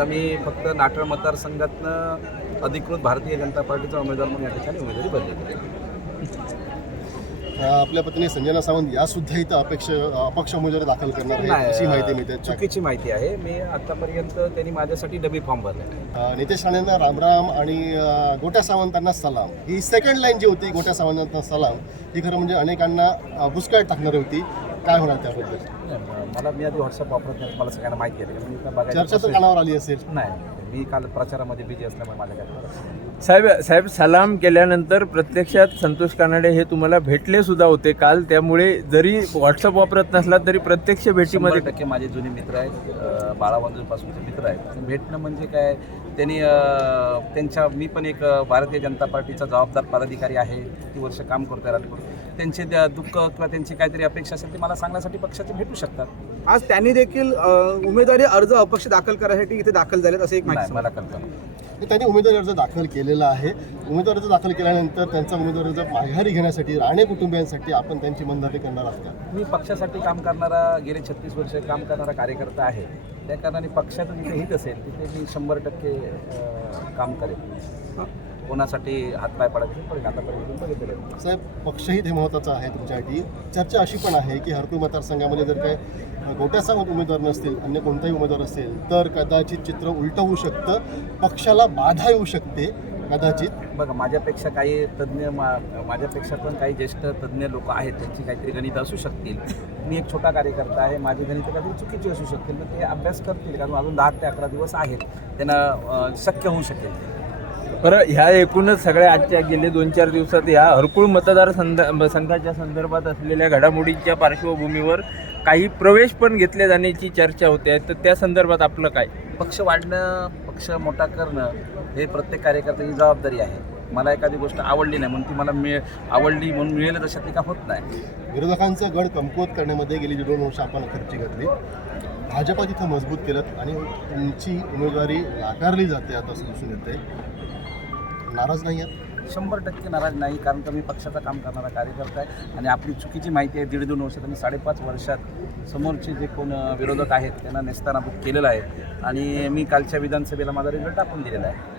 आता मी फक्त नाटळ मतदारसंघातनं अधिकृत भारतीय जनता पार्टीचा उमेदवार म्हणून या ठिकाणी उमेदवारी भरलेली आहे. आपल्या पत्नी संजना सावंत या सुद्धा इथं अपक्ष उमेदवारी दाखल करणार आहे अशी माहिती मिळते. चुकीची माहिती आहे. मी आतापर्यंत त्यांनी माझ्यासाठी डबी फॉर्म भरले. नितेश राणेंना रामराम आणि गोट्या सावंतांना सलाम ही सेकंड लाईन जी होती, गोट्या सावंतांना सलाम, ही खरं म्हणजे अनेकांना बुचकाळ टाकणारी होती. काय होणार त्याबद्दल? मी आधी व्हॉट्सअप वापरत नाही, मला सगळ्यांना माहिती आहे. चर्चा तर कानावर आली असेल. नाही, मी काल प्रचारामध्ये बिझी असल्यामुळे माझ्या साहेब सलाम केल्यानंतर प्रत्यक्षात संतोष कानडे हे तुम्हाला भेटले सुद्धा होते काल, त्यामुळे जरी व्हॉट्सअप वापरत नसला तरी प्रत्यक्ष भेटीमध्ये 100% माझे जुने मित्र आहेत, बाळाबंधूंपासूनचे मित्र आहेत. भेटणं म्हणजे काय, मी पण एक भारतीय जनता पार्टीचा जबाबदार पदाधिकारी आहे. किती वर्ष काम करतोय राजकोट. त्यांचे दुःख किंवा त्यांची काहीतरी अपेक्षा असेल ते मला सांगण्यासाठी पक्षाचे भेटू शकतात. आज त्यांनी देखील उमेदवारी अर्ज अपक्ष दाखल करायसाठी इथे दाखल झालेत असं एक माहिती मला कल्पना. त्यांनी उमेदवारी अर्ज दाखल केलेला आहे. उमेदवारी अर्ज दाखल केल्यानंतर त्यांचा उमेदवारी अर्ज माघारी घेण्यासाठी राणे कुटुंबियांसाठी आपण त्यांची मनधरणी करणार आहात. मी पक्षासाठी काम करणारा, गेले 36 वर्ष काम करणारा कार्यकर्ता आहे. त्या कारणाने पक्षाचं जिथे हित असेल तिथे मी 100% काम करेन. कोणासाठी हातपाय पडायचे पण आतापर्यंत बघितलेलं. साहेब, पक्षहित हे महत्त्वाचं आहे तुमच्यासाठी. चर्चा अशी पण आहे की हरकुळ मतदारसंघामध्ये जर काय गोट्या सावंत उमेदवार नसतील, अन्य कोणताही उमेदवार असेल तर कदाचित चित्र उलटं होऊ शकतं, पक्षाला बाधा येऊ शकते कदाचित. बघा, माझ्यापेक्षा काही तज्ज्ञ माझ्यापेक्षा पण काही ज्येष्ठ तज्ज्ञ लोक आहेत, त्यांची काहीतरी गणित असू शकतील. मी एक छोटा कार्यकर्ता आहे, माझी गणितं काहीतरी चुकीची असू शकतील, तर ते अभ्यास करतील. कारण अजून 10 ते 11 दिवस आहेत, त्यांना शक्य होऊ शकेल. बरं, ह्या एकूणच सगळ्या आजच्या गेले 2-4 दिवसात या हरकुळ मतदार संघाच्या संदर्भात असलेल्या घडामोडींच्या पार्श्वभूमीवर काही प्रवेश पण घेतले जाण्याची चर्चा होते, तर त्या संदर्भात आपलं काय? पक्ष वाढणं, पक्ष मोठा करणं हे प्रत्येक कार्यकर्त्याची जबाबदारी आहे. मला एखादी गोष्ट आवडली नाही म्हणून ती मला आवडली म्हणून मिळेल तशातली का होत नाही. विरोधकांचं गड कमकुवत करण्यामध्ये गेली 2 वर्ष आपण खर्ची घातली. भाजपा तिथं मजबूत केलं आणि तुमची उमेदवारी नाकारली जाते आता असं दिसून येते. नाराज नाही आहेत? 100% नाराज नाही, कारण का मी पक्षाचं काम करणारा कार्यकर्ता आहे आणि आपली चुकीची माहिती आहे 1.5-2 वर्षात आणि 5.5 वर्षात समोरचे जे कोण विरोधक आहेत त्यांना नेस्तानाबूत केलेलं आहे आणि मी कालच्या विधानसभेला माझा रिझल्ट टाकून दिलेला आहे.